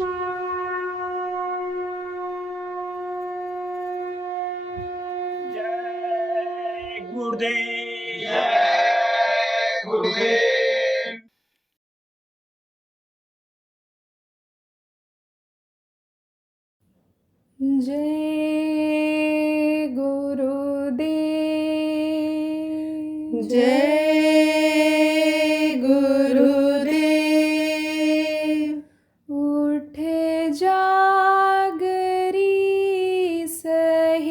जय गुरुदेव। जय गुरुदेव। जय गुरुदेव। जय गुरुदेव। उठ जागरी सहेली,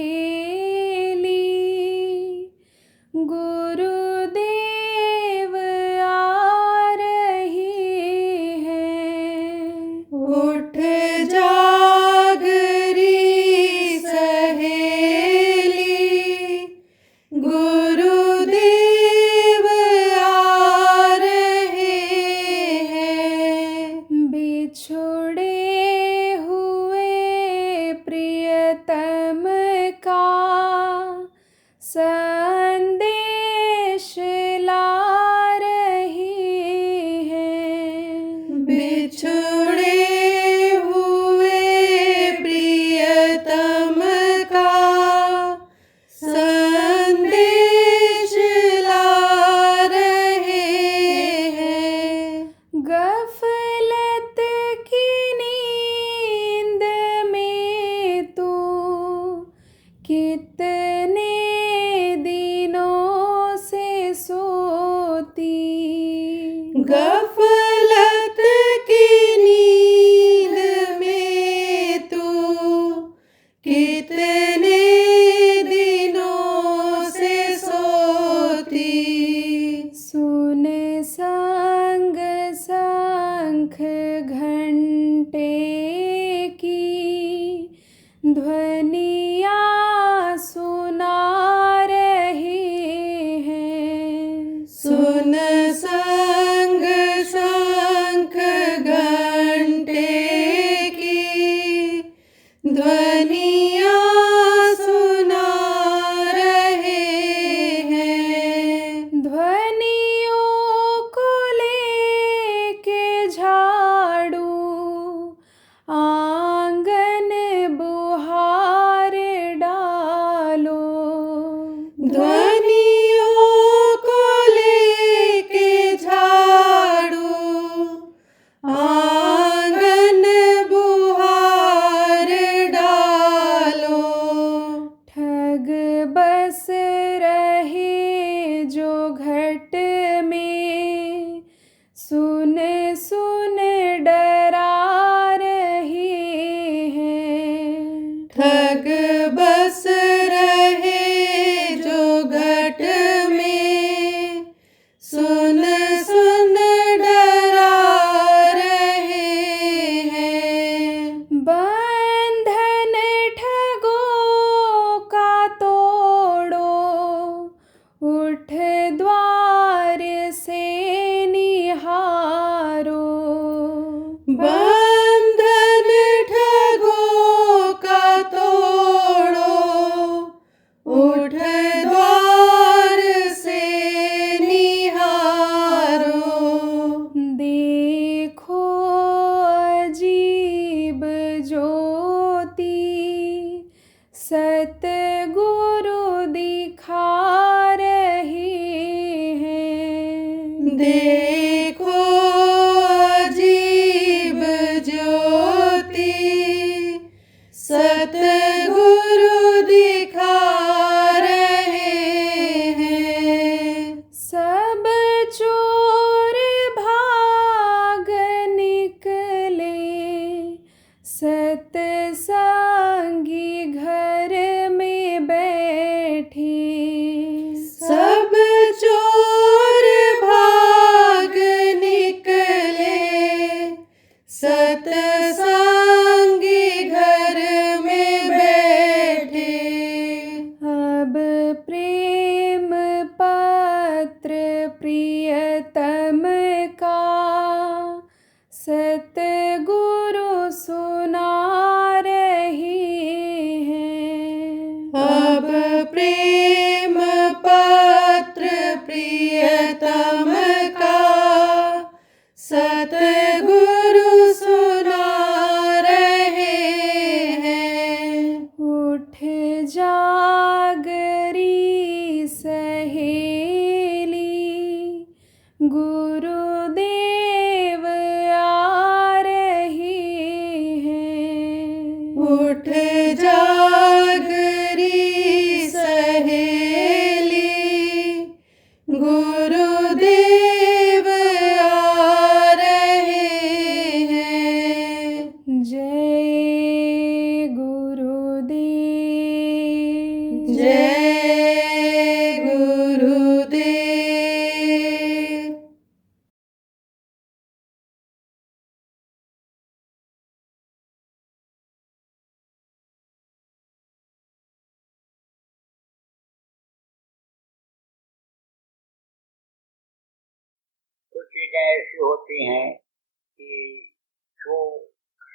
गुरुदेव आ रहे हैं। उठ जागरी सहेली, गुरुदेव आ रहे हैं। बिछुड़े हुए प्रियतम का संदेश ला रहे हैं। बिछुड़े हुए प्रियतम का संदेश ला रहे हैं। गफलत की नींद में तू कितने दिनों से सोती। गफलत की नींद में तू कितने दिनों से सोती। सुन संग शंख घंटे की ध्वनिया सुना रहे हैं। सुन संग शंख घंटे की ध्वनिया सुना रहे हैं। ध्वनियों को लेके झाड़ू आंगन बुहार डालो। ध्वनियों को लेके झाड़ू आंगन बुहार डालो। ठग बस रहे जो घट में, सुन सुन डरा रहे हैं। ठग बस रहे जो घट में, सुन सुन डरा रहे हैं। बंधन ठगों का तोड़ो, उठ द्वार से निहारो। बंधन ठगों का तोड़ो, उठ द्वार से निहारो। देखो अजीब ज्योति सतगुरु दिखा रहे हैं। देखो अजीब ज्योति सतगुरु दिखा रहे हैं। सब चोर भाग निकले, सतसंगी घर में बैठे। सब चोर भाग निकले, सतसंगी घर में बैठे। अब प्रेम पत्र प्रियतम का सतगुरु सुना रहे हैं। अब प्रेम पत्र प्रियतम का सतगुरु सुना चीजें ऐसी होती हैं कि जो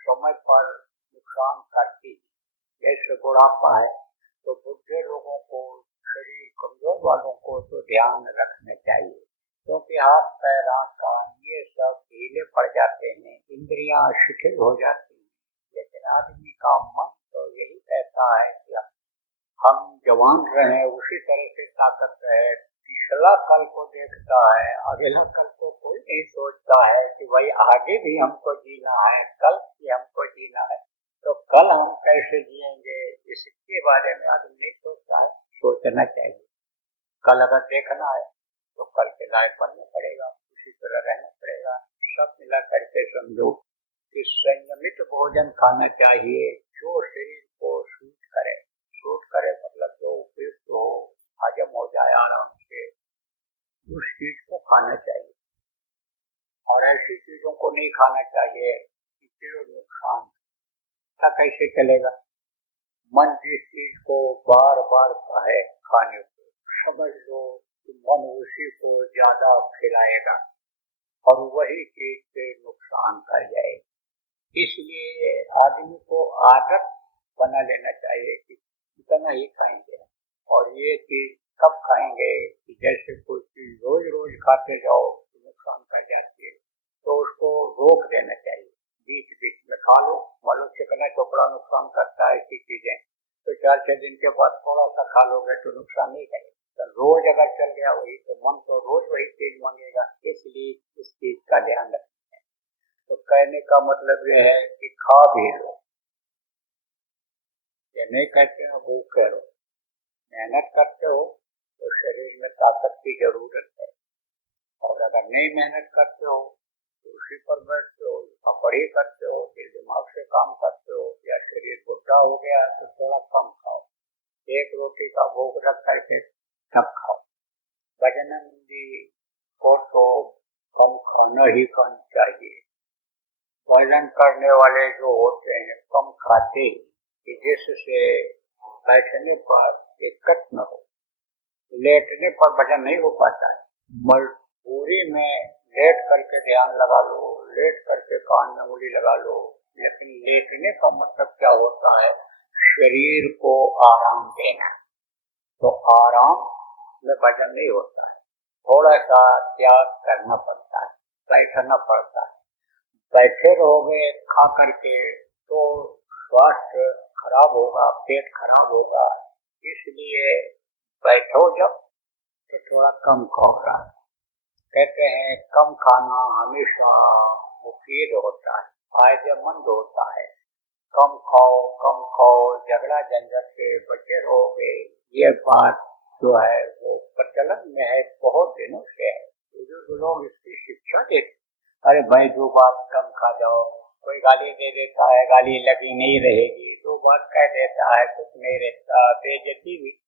समय पर नुकसान करती है, जैसे बुढ़ापा है तो बुढ़े लोगों को, शरीर कमजोर वालों को तो ध्यान रखना चाहिए, क्योंकि हाथ पैर आँख कान ये सब ढीले पड़ जाते हैं, इंद्रियां शिथिल हो जाती हैं। लेकिन आदमी का मन तो यही कहता है कि हम जवान रहे, उसी तरह से ताकत रहे, पिछला कल को देखता है, अगला कल को कोई नहीं सोचता है कि भाई आगे भी हमको जीना है, कल भी हमको जीना है, तो कल हम कैसे जिएंगे इसके बारे में आदमी नहीं सोचता है। सोचना चाहिए, कल अगर देखना है तो कल के लायक बनना पड़ेगा, उसी तरह रहना पड़ेगा। सब मिला करके समझो कि संयमित भोजन खाना चाहिए, जो शरीर को सूट करे, सूट करे मतलब जो उपयुक्त हो, हजम हो जाए आराम से, उस चीज को खाना चाहिए। और ऐसी चीजों को नहीं खाना चाहिए जो नुकसान। कैसे चलेगा? मन जिस चीज को बार बार कहे खाने को, समझ लो कि मन उसी को ज्यादा खिलाएगा और वही चीज से नुकसान कर जाएगा। इसलिए आदमी को आदत बना लेना चाहिए कि इतना ही खाएंगे, और ये चीज कब खाएंगे कि जैसे कोई चीज रोज रोज खाते जाओ तो नुकसान कर जाती है, तो उसको रोक देना चाहिए, बीच बीच में खा लो। मान लो चिकना चोपड़ा नुकसान करता है ऐसी चीजें, तो 4-6 दिन के बाद थोड़ा सा खा लोगे तो नुकसान नहीं करेगा। तो रोज अगर चल गया वही, तो मन तो रोज वही चीज मांगेगा, इसलिए इस चीज का ध्यान रखना है। तो कहने का मतलब यह है कि खा भी लो, ये नहीं कहते हो भूखे रहो, मेहनत करते हो तो शरीर में ताकत की जरूरत है, और अगर नहीं मेहनत करते हो तो उसी पर बैठते हो, पढ़ी करते हो, फिर दिमाग से काम करते हो, या शरीर बुढ़ा हो गया तो थोड़ा कम खाओ, एक रोटी का भोग रख करके तब खाओ। गजानंदी को तो कम खाना ही खाना चाहिए। भोजन करने वाले जो होते हैं कम खाते कि जिससे बैठने पर दिक्कत न हो, लेटने पर वजन नहीं हो पाता है। मजबूरी में लेट करके ध्यान लगा लो, लेट करके कान में उंगली लगा लो, लेकिन लेटने का मतलब क्या होता है? शरीर को आराम देना, तो आराम में वजन नहीं होता है, थोड़ा सा त्याग करना पड़ता है, बैठना पड़ता है। बैठे रहोगे खा करके तो स्वास्थ्य खराब होगा, पेट खराब होगा, इसलिए बैठो जब तो थोड़ा कम खाओ। कहते हैं कम खाना हमेशा मुफीद होता है, फायदेमंद होता है। कम खाओ, झगड़ा झंझट से बचे रहोगे। ये बात जो है वो प्रचलन में है, बहुत दिनों से है। बुजुर्ग लोग इसकी शिक्षा देते, अरे भाई 2 बात कम खा जाओ, कोई गाली दे देता है, गाली लगी नहीं रहेगी, 2 बात कह देता है, कुछ नहीं रहता, बेइज्जती भी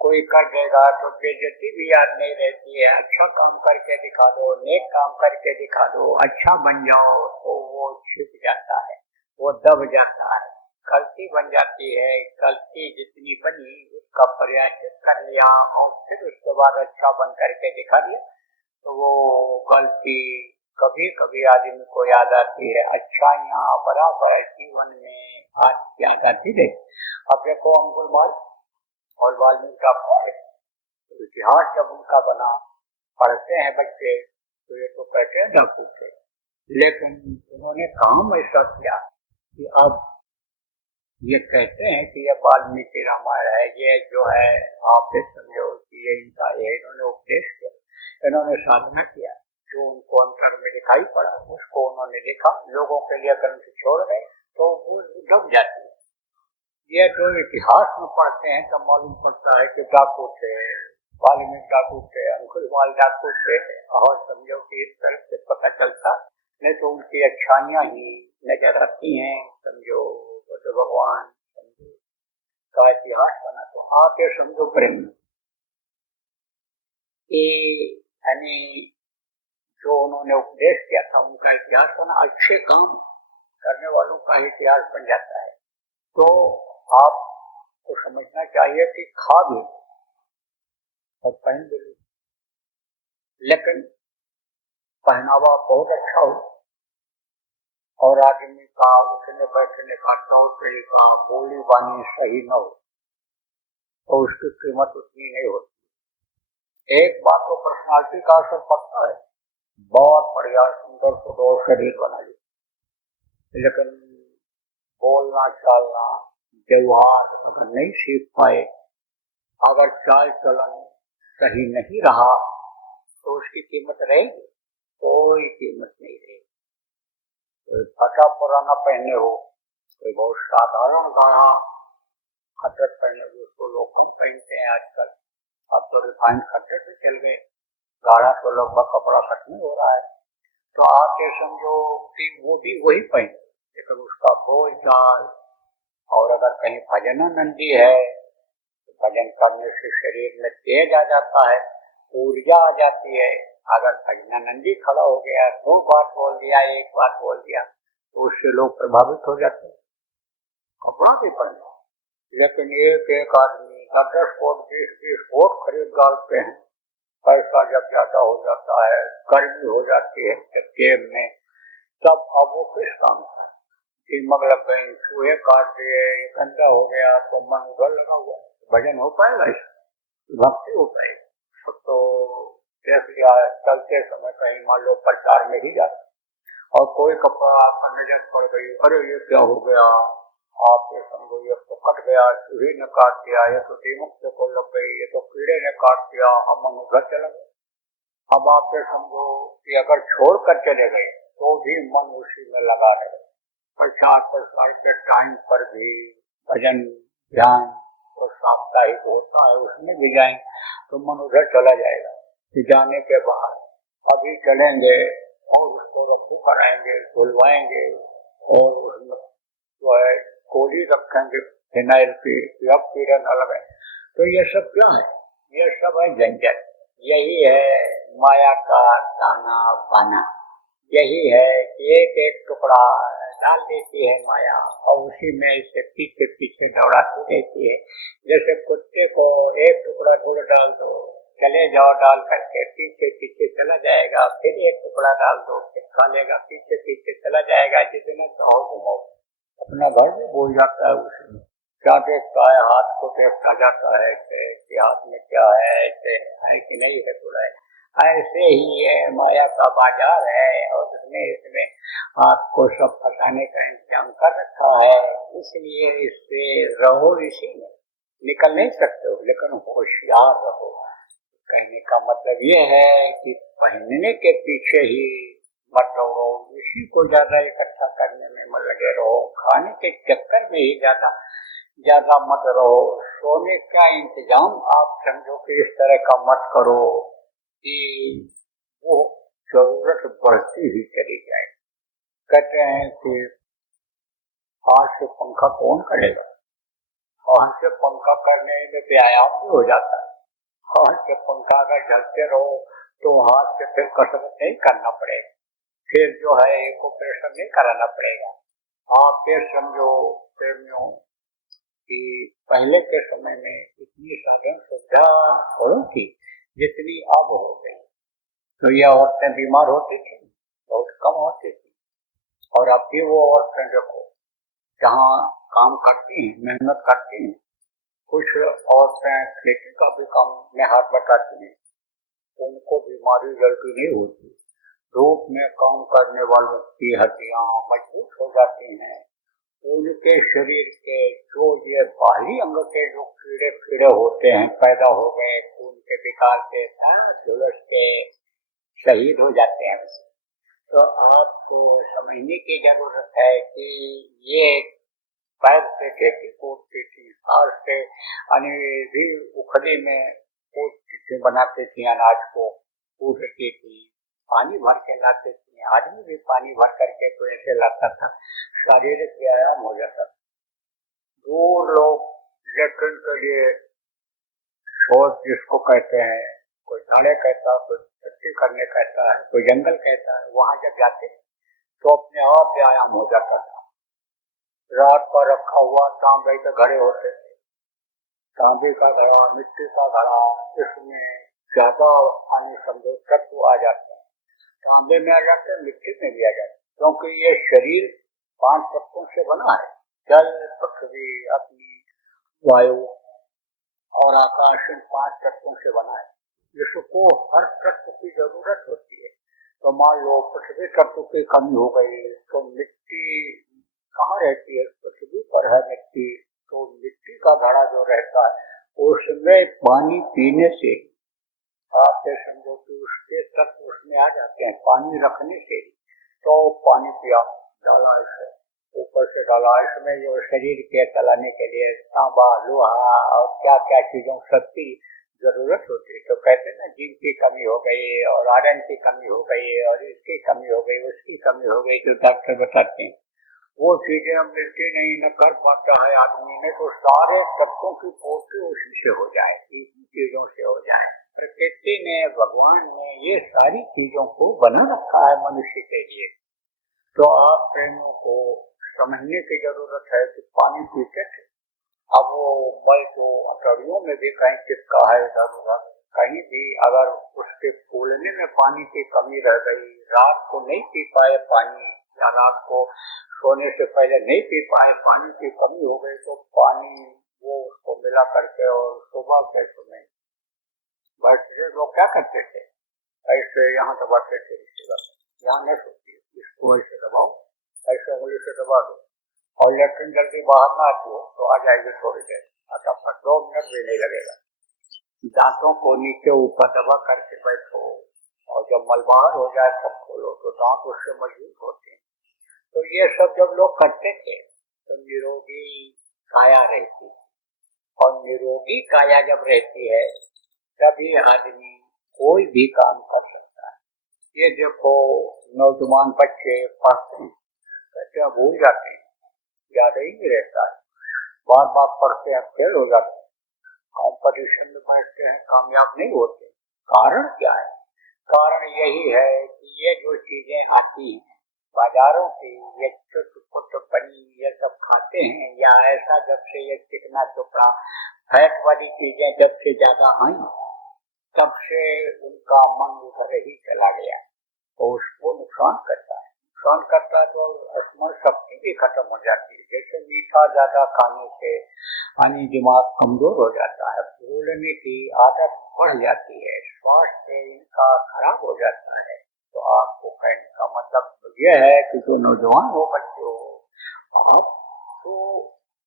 कोई कर देगा तो बेइज्जती भी याद नहीं रहती है। अच्छा काम करके दिखा दो, नेक काम करके दिखा दो, अच्छा बन जाओ तो वो छिप जाता है, वो दब जाता है, गलती बन जाती है। गलती जितनी बनी उसका प्रयास कर लिया और फिर उसके बाद अच्छा बन करके दिखा दिया तो वो गलती कभी कभी आदमी को याद आती है। अच्छाइयाँ बराबर जीवन में आज याद आती रही। अब देखो अंगुलमाल और वाल्मीकि का तो इतिहास जब उनका बना, पढ़ते हैं बच्चे तो ये तो कहते हैं डाकू थे, लेकिन उन्होंने काम ऐसा किया कि अब ये कहते हैं कि ये वाल्मीकि रामायण है, ये जो है आप समझो कि ये इनका है, इन्होंने उपदेश किया, इन्होंने साधना किया, जो उनको अंतर में दिखाई पड़ा उसको उन्होंने लिखा, लोगों के लिए ग्रंथ छोड़ गए तो वो दब जाती है। ये जो इतिहास में पढ़ते हैं तब मालूम पड़ता है कि डाकू थे, वाल्मीकि डाकू थे, अंगुलमाल डाकू थे, और समझो कि इस तरह से पता चलता, नहीं तो उनकी अच्छाइयाँ ही नजर आती हैं। समझो बुद्ध भगवान समझो का इतिहास बना तो आके समझो प्रेम यानी जो उन्होंने उपदेश किया था उनका इतिहास बना, अच्छे काम करने वालों का इतिहास बन जाता है। तो आपको समझना चाहिए कि खा भी और पहन भी, लेकिन पहनावा बहुत अच्छा हो और आदमी का उठने बैठने का तौर तरीका बोली बानी सही न हो तो उसकी कीमत उतनी नहीं होती। एक बात तो पर्सनालिटी का असर पड़ता है, बहुत बढ़िया सुंदर सुडौल शरीर बनाइए, लेकिन बोलना चालना व्यवहार अगर नहीं सीख पाए, अगर चाल चलन सही नहीं रहा तो उसकी कीमत रहेगी? कोई कीमत नहीं रहेगी। कोई फटा पुराना पहने हो, कोई बहुत साधारण गाढ़ा खट्टर पहने हो, उसको लोग कम पहनते हैं आजकल। अब तो रिफाइंड खट्टर से चल गए, गाढ़ा तो लगभग कपड़ा कट नहीं हो रहा है। तो आप ये समझो कि वो भी वही पहने, लेकिन उसका बोल चाल, और अगर कहीं भजनानंदी है तो भजन करने से शरीर में तेज आ जाता है, ऊर्जा आ जाती है। अगर भजनानंदी खड़ा हो गया, 2 बात बोल दिया, 1 बात बोल दिया, तो उससे लोग प्रभावित हो जाते हैं। कपड़ा भी पहना, लेकिन एक आदमी 10 कोट 20 कोट खरीद डालते हैं। पैसा जब ज्यादा हो जाता है, गर्मी हो जाती है जब जेब में, तब अब वो किस काम का दिमाग लग गई, चूहे काट दिए, गंदा हो गया तो मन उधर लगा हुआ, भजन हो पाएगा, इससे भक्ति हो पाएगी? तो देख लिया चलते समय कहीं मान लो प्रचार में ही जाता और कोई कपड़ा पर नजर पड़ गई, अरे ये क्या हो गया, आप ये समझो ये तो कट गया, चूहे ने काट दिया, ये तो दीमक से को लग गई, ये तो कीड़े ने काट दिया, हम मन उधर चला गया। अब आप ये समझो कि अगर छोड़ कर चले गए तो भी मन उसी में लगा रहे। प्रचार के टाइम पर भी भजन ध्यान और साप्ताहिक होता है, उसमें भी जाए तो मन उधर चला जाएगा। जाने के बाद अभी चलेंगे और उसको रफ्तू कराएंगे, धुलवाएंगे और उसमें जो है गोली रखेंगे फिनाइल की, अब कीड़ा न लगे। तो ये सब क्या है? ये सब है झंझट। यही है माया का ताना बाना, यही है कि एक एक टुकड़ा डाल देती है माया और उसी में इसे पीछे पीछे दौड़ाती रहती है। जैसे कुत्ते को एक टुकड़ा गुड़ डाल दो, चले जाओ डाल करके, पीछे पीछे चला जाएगा, फिर एक टुकड़ा डाल दो, फिर खा लेगा, पीछे पीछे चला जाएगा, जितना चाहो घुमाओ। अपना घर भी भूल जाता है उसमें, क्या देखता है, हाथ को देखता जाता है कि हाथ में क्या है, ऐसे है कि नहीं है, थोड़ा ऐसे ही ये माया का बाजार है और इसमें आपको सब फंसाने का इंतजाम कर रखा है। इसलिए इससे रहो, इसी में निकल नहीं सकते हो, लेकिन होशियार रहो। कहने का मतलब ये है कि पहनने के पीछे ही मत रहो, इसी को ज्यादा इकट्ठा करने में मत लगे रहो, खाने के चक्कर में ही ज्यादा मत रहो। सोने का इंतजाम आप समझो कि इस तरह का मत करो कि वो जरूरत बढ़ती ही चली जाए। कहते हैं कि हाथ से पंखा कौन करेगा? हाथ से पंखा करने में व्यायाम भी हो जाता है। हाथ से पंखा अगर झलते रहो तो हाथ से फिर कसरत नहीं करना पड़ेगा, फिर जो है एक ऑपरेशन नहीं कराना पड़ेगा। आप ये समझो प्रेमियों कि पहले के समय में इतनी साधन सुविधा थोड़ी थी जितनी अब हो गई। तो ये औरतें बीमार होती थी, बहुत कम होती थी, और अब भी वो औरतें देखो जहाँ काम करती हैं, मेहनत करती हैं, कुछ औरतें खेती का भी काम में हाथ बटाती हैं, उनको बीमारी जल्दी नहीं होती। धूप में काम करने वालों की हड्डियां मजबूत हो जाती हैं, उनके शरीर के जो ये बाहरी अंग के जो कीड़े होते हैं पैदा हो गए, खून के विकार से झुलस के शहीद हो जाते हैं। तो आपको समझने की जरूरत है कि ये पैर से खेती कूटती थी, हाथ से भी उखली में कूटती थी, बनाती थी, अनाज को कूटती थी, पानी भर के लाते थे, आदमी भी पानी भर करके तो ऐसे लाता था, शारीरिक व्यायाम हो जाता था। दूर लोग लेटरिन के लिए शौच जिसको कहते हैं, कोई झाड़े कहता है, कोई टट्टी करने कहता है, कोई जंगल कहता है, वहां जब जाते तो अपने आप व्यायाम हो जाता था। रात पर रखा हुआ तांबे के घड़े होते थे, तांबे का घड़ा, मिट्टी का घड़ा, इसमें ज्यादा पानी समझो तत्व आ जाते हैं, तांबे में आ जाते हैं, मिट्टी में भी आ जाते हैं, क्योंकि ये शरीर 5 तत्वों से बना है। जल, पृथ्वी, अग्नि, वायु और आकाश, इन 5 तत्वों से बना है। इसको हर तत्व की जरूरत होती है। तो मान लो पृथ्वी तत्व की कमी हो गई तो मिट्टी कहाँ रहती है? पृथ्वी पर है मिट्टी। तो मिट्टी का घड़ा जो रहता है उसमें पानी पीने से आप समझो कि उसके तत्व उसमें आ जाते हैं, पानी रखने से। तो पानी पिया, डाला इसे, ऊपर से डाला, इसमें जो शरीर के चलाने के लिए तांबा, लोहा और क्या क्या चीजों सबकी जरूरत होती है। तो कहते हैं ना, जिंक की कमी हो गई और आयरन की कमी हो गई और इसकी कमी हो गई, उसकी कमी हो गई, जो डॉक्टर बताते हैं वो चीजें अब मिलती नहीं, न कर पाता है आदमी ने। तो सारे तत्वों की पूर्ति उसी से हो जाए, इसी चीजों से हो जाए। प्रकृति ने, भगवान ने ये सारी चीजों को बना रखा है मनुष्य के लिए। तो आप प्रेमियों को समझने की जरूरत है कि पानी पीते थे, अब वो मल को अटरियों में भी कहीं चिपका है, इधर उधर कहीं भी अगर उसके फूलने में पानी की कमी रह गई, रात को नहीं पी पाए पानी, या रात को सोने से पहले नहीं पी पाए, पानी की कमी हो गई, तो पानी वो उसको मिला करके और सुबह के समय बैठते लोग क्या करते थे, ऐसे यहाँ दबाते थे, यहाँ न सोचिए, इसको ऐसे दबाओ, ऐसे उंगली से दबा दो, और लेटरिन जल्दी बाहर ना आती हो तो आ जाएगी थोड़ी देर, अच्छा 2 मिनट भी नहीं लगेगा। दांतों को नीचे ऊपर दबा करके बैठो, और जब मल बाहर हो जाए तब खोलो, तो दांत उससे मजबूत होते हैं। तो ये सब जब लोग करते थे तो निरोगी काया रहती, और निरोगी काया जब रहती है तभी आदमी कोई भी काम कर सकता है। ये देखो, नौजवान बच्चे पढ़ते हैं, कहते हैं भूल जाते हैं, याद ही नहीं रहता है, बार बार पढ़ते हैं, फेल हो जाते हैं, कॉम्पिटिशन में बैठते हैं, कामयाब नहीं होते। कारण क्या है? कारण यही है कि ये जो चीजें आती हैं बाजारों की, ये छोटे बनी, ये सब खाते हैं, या ऐसा जब से ये चिकना चोपड़ा फैट वाली चीजें जब से ज्यादा आई, तब से उनका मन उधर ही चला गया, तो उसको नुकसान करता है। नुकसान करता है तो स्मरण शक्ति भी खत्म हो जाती है। जैसे मीठा ज्यादा खाने से यानी दिमाग कमजोर हो जाता है, भूलने की आदत बढ़ जाती है, स्वास्थ्य इनका खराब हो जाता है। तो आपको कहने का मतलब यह है कि जो नौजवान हो, बच्चे हो, आप तो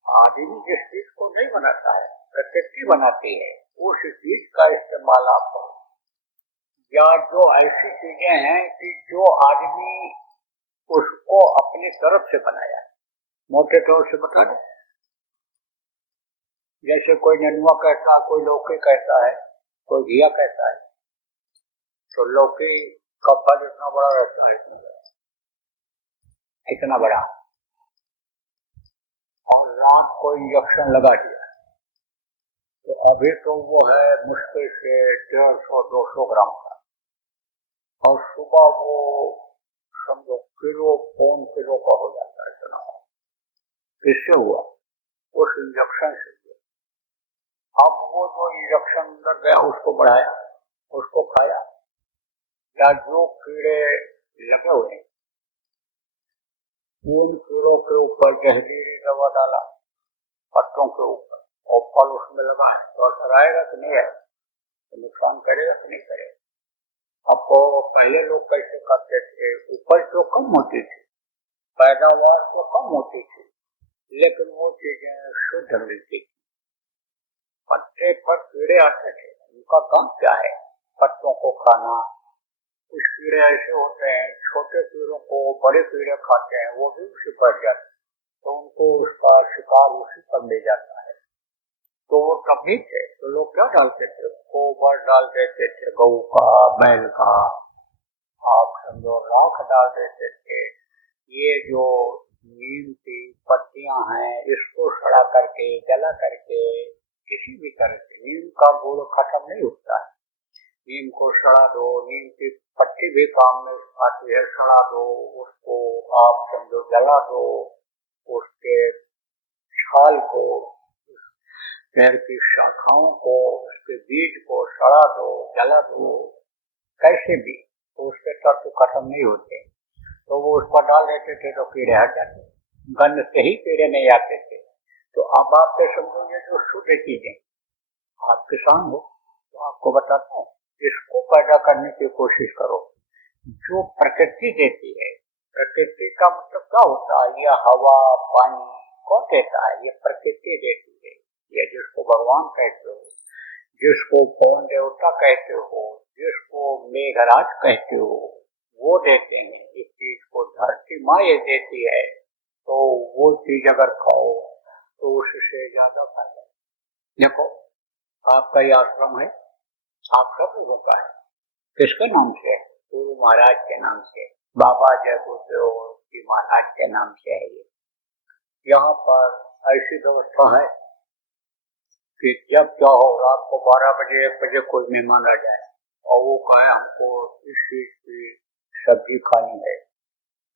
आदमी जिस चीज को नहीं बनाता है, प्रकृति बनाती है, उस चीज का इस्तेमाल आप करो। या जो ऐसी चीजें हैं कि जो आदमी उसको अपनी तरफ से बनाया, मोटे तौर से बता दें, जैसे कोई ननुआ कहता है, कोई लौकी कहता है, कोई घिया कहता है, तो लौकी का फल इतना बड़ा रहता है, इतना बड़ा, और रात को इंजेक्शन लगा दिया, तो अभी तो वो है मुश्किल से 150-200 ग्राम का, और सुबह वो समझो किलो, पौन किलो का हो जाता है। इतना किससे हुआ? उस इंजेक्शन से। अब वो जो इंजेक्शन अंदर गया उसको बढ़ाया, उसको खाया, या जो कीड़े लगे हुए उन कीड़ों के ऊपर जहरीली दवा डाला पत्तों के ऊपर, और फल उसमें लगा है, तो असर आएगा कि नहीं आएगा? तो नुकसान करेगा कि नहीं करेगा? अब तो पहले लोग कैसे करते थे, उपज तो कम होती थी, पैदावार तो कम होती थी, लेकिन वो चीजें शुद्ध मिलती थी। पत्ते पर कीड़े आते थे, उनका काम क्या है? पत्तों को खाना। कुछ कीड़े ऐसे होते हैं, छोटे कीड़ों को बड़े कीड़े खाते हैं, वो भी उसी पर जाते हैं, तो उनको उसका शिकार उसी पर ले जाता है। तो वो तब भी थे, तो लोग क्या डालते थे? गोबर डाल देते थे, गऊ का, बैल का, आप समझो राख डाल देते थे। ये जो नीम की पत्तियां हैं, इसको सड़ा करके, जला करके, किसी भी तरह से, नीम का गुण खत्म नहीं होता है, नीम को सड़ा दो, नीम की पत्ती भी काम में आती है, सड़ा दो, उसको आप समझो जला दो, उसके छाल को, पेड़ की शाखाओं को, उसके बीज को सड़ा दो, जला दो, कैसे भी, तो उसके तत्व खत्म नहीं होते, तो वो उस पर डाल देते थे तो कीड़े हट जाते, गंध से ही कीड़े नहीं आते थे। तो अब आप समझो ये जो शुद्ध चीजें, आप किसान हो तो आपको बताता हूँ, इसको पैदा करने की कोशिश करो जो प्रकृति देती है। प्रकृति का मतलब क्या होता है? ये हवा पानी कौन देता है? ये प्रकृति देती है। ये जिसको भगवान कहते हो, जिसको पवन देवता कहते हो, जिसको मेघराज कहते हो, वो देते हैं। इस चीज को धरती माँ ये देती है, तो वो चीज अगर खाओ तो उससे ज्यादा फायदा। देखो आपका ये आश्रम है, आप सब लोगों का है, किसके नाम से है? गुरु महाराज के नाम से, बाबा जय गुरुदेव जी महाराज के नाम से है। ये यहाँ पर ऐसी व्यवस्था है कि जब चाहो रात को 12 बजे 1 बजे कोई मेहमान आ जाए और वो कहे हमको इस चीज की सब्जी खानी है,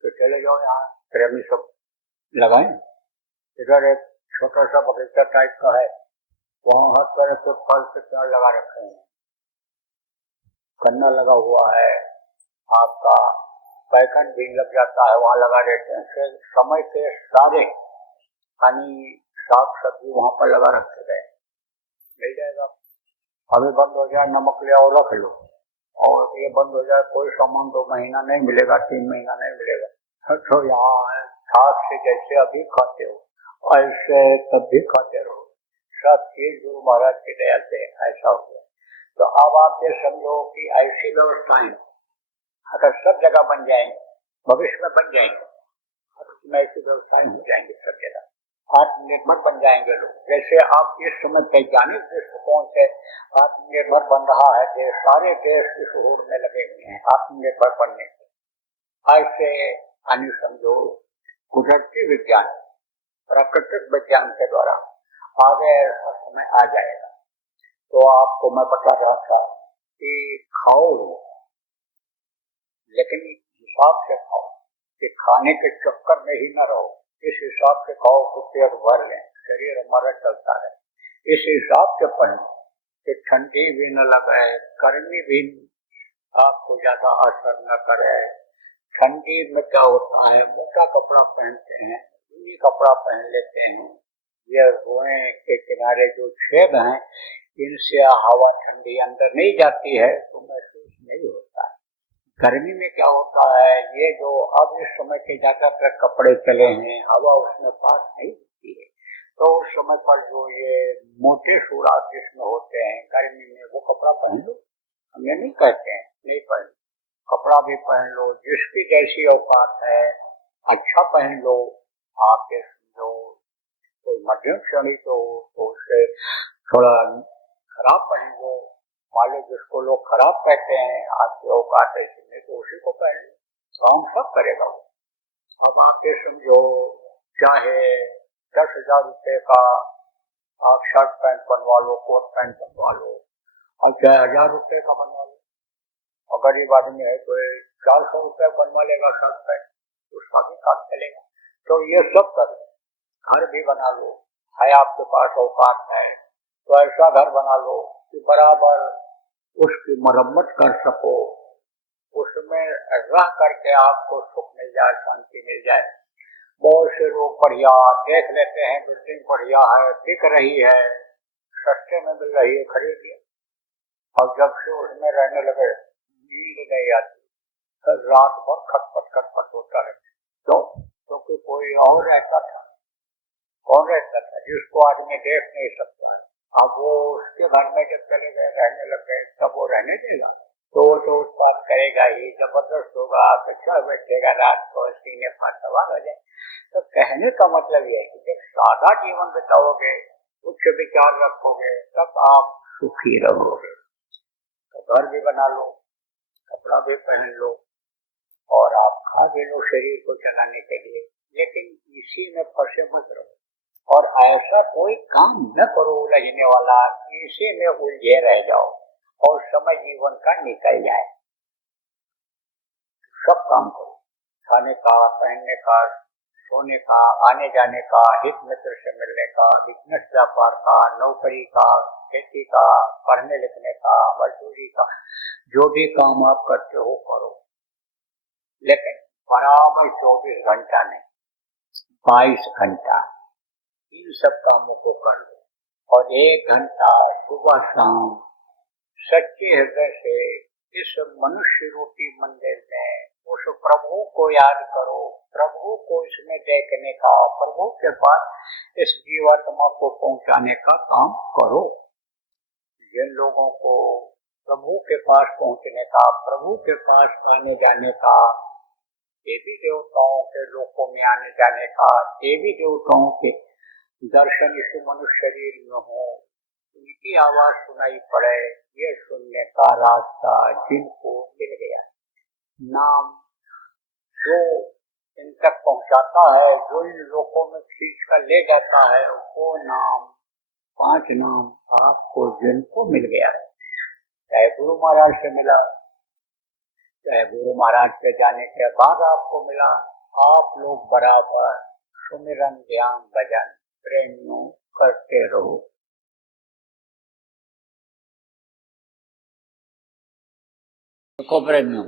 तो चले जाओ, यहाँ प्रेमी सब लगाए। इधर एक छोटा सा बगीचा टाइप का है, वहाँ हर तरह के फल के पेड़ लगा रखे हैं, गन्ना लगा हुआ है, आपका बैगन भी लग जाता है, वहाँ लगा देते हैं। फिर समय के सारे यानी साग सब्जी वहाँ पर लगा रखे गए, मिल जाएगा। अभी बंद हो जाए नमक ले आओ रख लो, और ये बंद हो जाए कोई सामान 2 महीना नहीं मिलेगा, 3 महीना नहीं मिलेगा। तो यहाँ खाद से जैसे अभी खाते हो ऐसे तब भी खाते रहो, सब चीज गुरु महाराज की दया से ऐसा हो गया। तो अब आप ये समझो कि ऐसी व्यवस्थाएं अगर सब जगह बन जाएंगे, भविष्य में बन जाएंगे, उसमें ऐसी व्यवस्थाएं हो जाएंगी सब जगह, आत्मनिर्भर बन जाएंगे लोग। जैसे आप इस समय वैज्ञानिक दृष्टिकोण से आत्मनिर्भर बन रहा है देश, सारे देश इस होड़ में लगे हुए हैं आत्मनिर्भर बनने के। ऐसे यानी समझो कुदरती विज्ञान, प्राकृतिक विज्ञान के द्वारा आगे ऐसा समय आ जाएगा। तो आपको मैं बता रहा था कि खाओ लेकिन हिसाब से खाओ, कि खाने के चक्कर में ही न रहो। इस हिसाब से खाओ तो पेट भर लें, शरीर हमारा चलता है। इस हिसाब से पहनो कि ठंडी भी न लगे, गर्मी भी आपको ज्यादा असर न करे। ठंडी में क्या होता है, मोटा कपड़ा पहनते हैं, ऊनी कपड़ा पहन लेते हैं। ये रोए के किनारे जो छेद हैं, इनसे हवा ठंडी अंदर नहीं जाती है तो महसूस नहीं होता है। गर्मी में क्या होता है, ये जो अब इस समय के ज्यादातर कपड़े चले हैं, हवा उसमें पास नहीं होती है, तो उस समय पर जो ये मोटे सूरात जिसमें होते हैं गर्मी में, वो कपड़ा पहन लो। हम ये नहीं कहते हैं नहीं पहन, कपड़ा भी पहन लो, जिसकी जैसी औकात है अच्छा पहन लो। आप जो कोई मध्यम श्रेणी तो उससे थोड़ा खराब पहन लो, मान लो जिसको लोग खराब कहते हैं, आपकी औकात ऐसी नहीं तो उसी को पहन लो, काम सब करेगा वो। अब आप ये समझो, चाहे 10,000 रुपये का आप शर्ट पैंट बनवा लो, कोट पैंट बनवा लो, और चाहे 1,000 रुपये का बनवा लो, और गरीब आदमी है तो 400 रुपये बनवा लेगा शर्ट पैंट, उसका भी काम चलेगा। तो ये सब करो, घर भी बना लो, है आपके पास औकात है तो ऐसा घर बना लो कि बराबर उसकी मरम्मत कर सको, उसमें रह करके आपको सुख मिल जाए, शांति मिल जाए। बहुत से लोग बढ़िया देख लेते हैं, बिल्डिंग बढ़िया है, बिक रही है, सस्ते में मिल रही है, खरीद लिया, और जब से उसमें रहने लगे नींद नहीं आती, रात भर खटपट होता है। क्योंकि कोई और रहता था, कौन रहता था? जिसको आदमी देख नहीं सकता है। अब वो उसके घर में जब चले गए, रहने लग गए, तब वो रहने देगा? तो उत्पाद करेगा ही, जबरदस्त होगा, अच्छा बैठेगा, रात को सीने पर सवार हो जाए। तो कहने का मतलब ये है कि जब सादा जीवन बिताओगे, उच्च विचार रखोगे, तब आप सुखी रहोगे। तो घर भी बना लो, कपड़ा भी पहन लो, और आप खा भी लो शरीर को चलाने के लिए, लेकिन इसी में फंसे मत रहो। और ऐसा कोई काम न करो उलझने वाला, इसी में उलझे रह जाओ और समय जीवन का निकल जाए। सब काम करो, खाने का, पहनने का, सोने का, आने जाने का, हित मित्र से मिलने का, बिजनेस व्यापार का, नौकरी का, खेती का, पढ़ने लिखने का, मजदूरी का, जो भी काम आप करते हो करो, लेकिन बराबर 24 घंटा नहीं, 22 घंटा इन सब कामों को कर लो। और 1 घंटा सुबह शाम सच्चे हृदय से इस मनुष्य रूपी मंदिर में उस प्रभु को याद करो, प्रभु को इसमें देखने का, प्रभु के पास इस जीवात्मा को पहुंचाने का काम करो। जिन लोगों को प्रभु के पास पहुंचने का, प्रभु के पास आने जाने का, देवी देवताओं के लोकों में आने जाने का, देवी देवताओं के दर्शन इस मनुष्य शरीर में हो, उनकी आवाज सुनाई पड़े, ये सुनने का रास्ता जिनको मिल गया, नाम जो इन तक पहुंचाता है, जो इन लोकों में खींच कर ले जाता है, वो नाम, 5 नाम आपको जिनको मिल गया है, चाहे गुरु महाराज से मिला, चाहे गुरु महाराज से जाने के बाद आपको मिला, आप लोग बराबर सुमिरन ध्यान भजन प्रेम करते रहो। देखो प्रेमियों,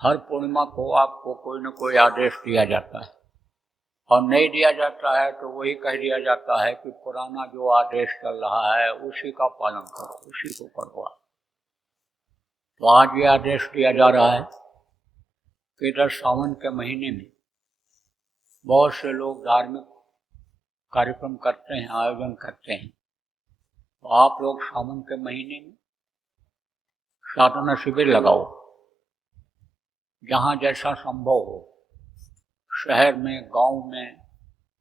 हर पूर्णिमा को आपको कोई न कोई आदेश दिया जाता है, और नहीं दिया जाता है तो वही कह दिया जाता है कि पुराना जो आदेश चल रहा है उसी का पालन करो, उसी को करो। तो आज ये आदेश दिया जा रहा है कि इधर सावन के महीने में बहुत से लोग धार्मिक कार्यक्रम करते हैं, आयोजन करते हैं। तो आप लोग सावन के महीने में साधना शिविर लगाओ, जहाँ जैसा संभव हो, शहर में, गांव में,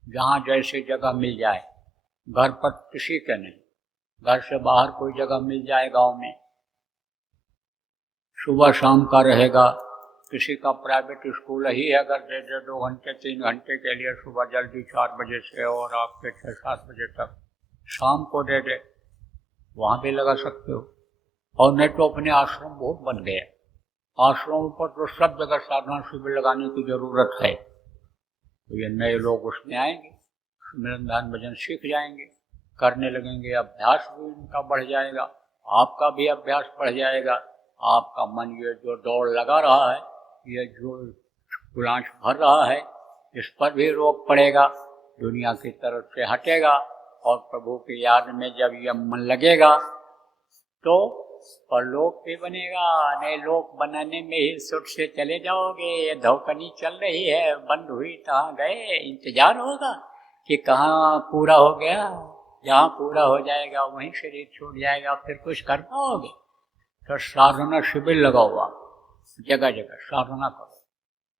जहाँ जैसे जगह मिल जाए, घर पर किसी के नहीं, घर से बाहर कोई जगह मिल जाए गांव में, सुबह शाम का रहेगा। किसी का प्राइवेट स्कूल ही है, अगर दे दे 2 घंटे 3 घंटे के लिए, सुबह जल्दी 4 बजे से और आपके 6-7 बजे तक, शाम को दे दे, वहाँ भी लगा सकते हो। और नहीं तो अपने आश्रम बहुत बन गए, आश्रमों पर तो सब जगह साधना शिविर लगाने की जरूरत है। तो ये नए लोग उसमें आएंगे, सुमिरन ध्यान भजन सीख जाएंगे, करने लगेंगे, अभ्यास भी उनका बढ़ जाएगा, आपका भी अभ्यास बढ़ जाएगा। आपका मन ये जो दौड़ लगा रहा है, ये जो गुलांच भर रहा है, इस पर भी रोक पड़ेगा, दुनिया की तरफ से हटेगा, और प्रभु की याद में जब यह मन लगेगा तो परलोक भी बनेगा। नए लोक बनाने में ही सुट से चले जाओगे। ये धोकनी चल रही है, बंद हुई कहाँ गए, इंतजार होगा कि कहाँ पूरा हो गया। जहाँ पूरा हो जाएगा वहीं शरीर छूट जाएगा, फिर कुछ कर पाओगे। तो साधना शिविर लगाओ, जगह जगह साधना करो,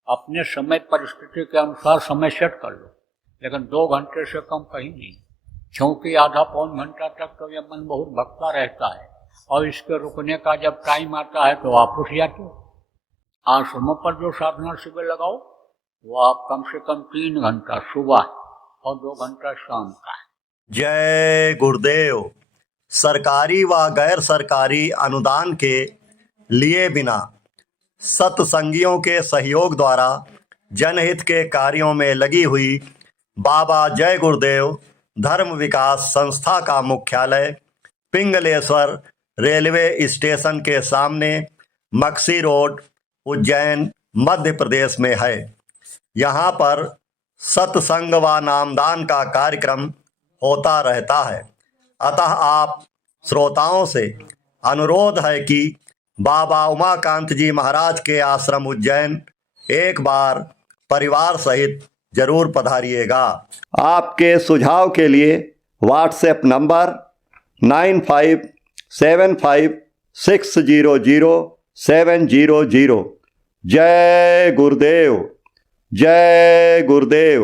अपने समय परिस्थिति के अनुसार समय सेट कर लो, लेकिन 2 घंटे से कम कहीं नहीं, क्योंकि आधा पौन घंटा तक तो ये मन बहुत भटका रहता है, और इसके रुकने का जब टाइम आता है तो आप उठ जाते हो। आश्रमों पर जो साधना शिविर लगाओ वो आप कम से कम 3 घंटा सुबह और 2 घंटा शाम का। जय गुरुदेव। सरकारी व गैर सरकारी अनुदान के लिए बिना सत्संगियों के सहयोग द्वारा जनहित के कार्यों में लगी हुई बाबा जय गुरुदेव धर्म विकास संस्था का मुख्यालय पिंगलेश्वर रेलवे स्टेशन के सामने मक्सी रोड, उज्जैन, मध्य प्रदेश में है। यहाँ पर सत्संग व नामदान का कार्यक्रम होता रहता है। अतः आप श्रोताओं से अनुरोध है कि बाबा उमाकांत जी महाराज के आश्रम उज्जैन एक बार परिवार सहित जरूर पधारिएगा। आपके सुझाव के लिए व्हाट्सएप नंबर 9575600700। जय गुरुदेव, जय गुरुदेव।